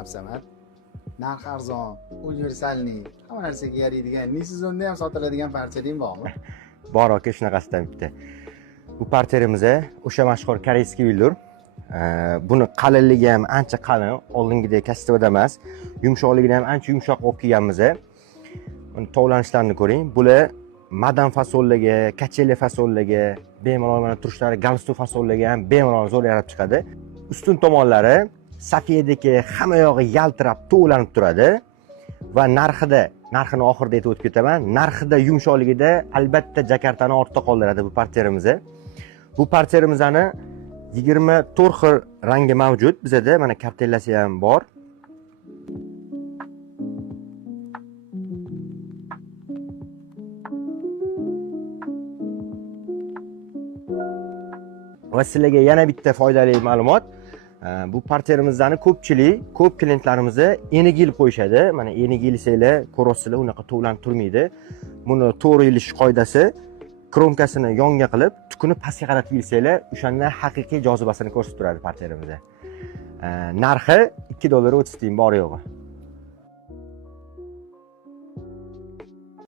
Absamat. Narx arzon, universalniy, hamma narsaga yaraydigan, Nisizonda ham sotiladigan parchaning bormi? Bor aka, shunaqasidan bitta. Bu parterimiz o'sha mashhur koreyskiy velour. Buni qalinligi ham ancha qalin, oldingidek kastivada emas. Yumshoqligini ham ancha yumshoq olib kelganmiz. Buni tovlanishlarini ko'ring. Bular madan fasollarga, kacheli fasollarga, bemalol mana turishlari galstuk fasollarga ham bemalol zo'r yarab chiqadi. Ustun tomonlari safedagi hamma yog'i yaltirab, tovlanib turadi va narxini oxirida aytib o'tib ketaman. Narxida yumshoqligida albatta jakartani ortda qoldiradi bu parterimiz. Bu parterimizni 24 xil rangi mavjud. Bizda mana kartellasi ham bor. Va sizlarga yana bitta foydali ma'lumot. Bu parterimizni ko'p klientlarimiz eniga ilib qo'yishadi. Mana eniga ilsanglar, ko'rasizlar, unaqa tovlanib turmaydi. Buni to'g'ri ilish qoidasi, kromkasini yonga qilib, tukuni pastga qaratib ilsanglar, o'shanda haqiqiy jozibasini ko'rsatib turadi parterimiz. Narxi $2.30 bor yo'g'i.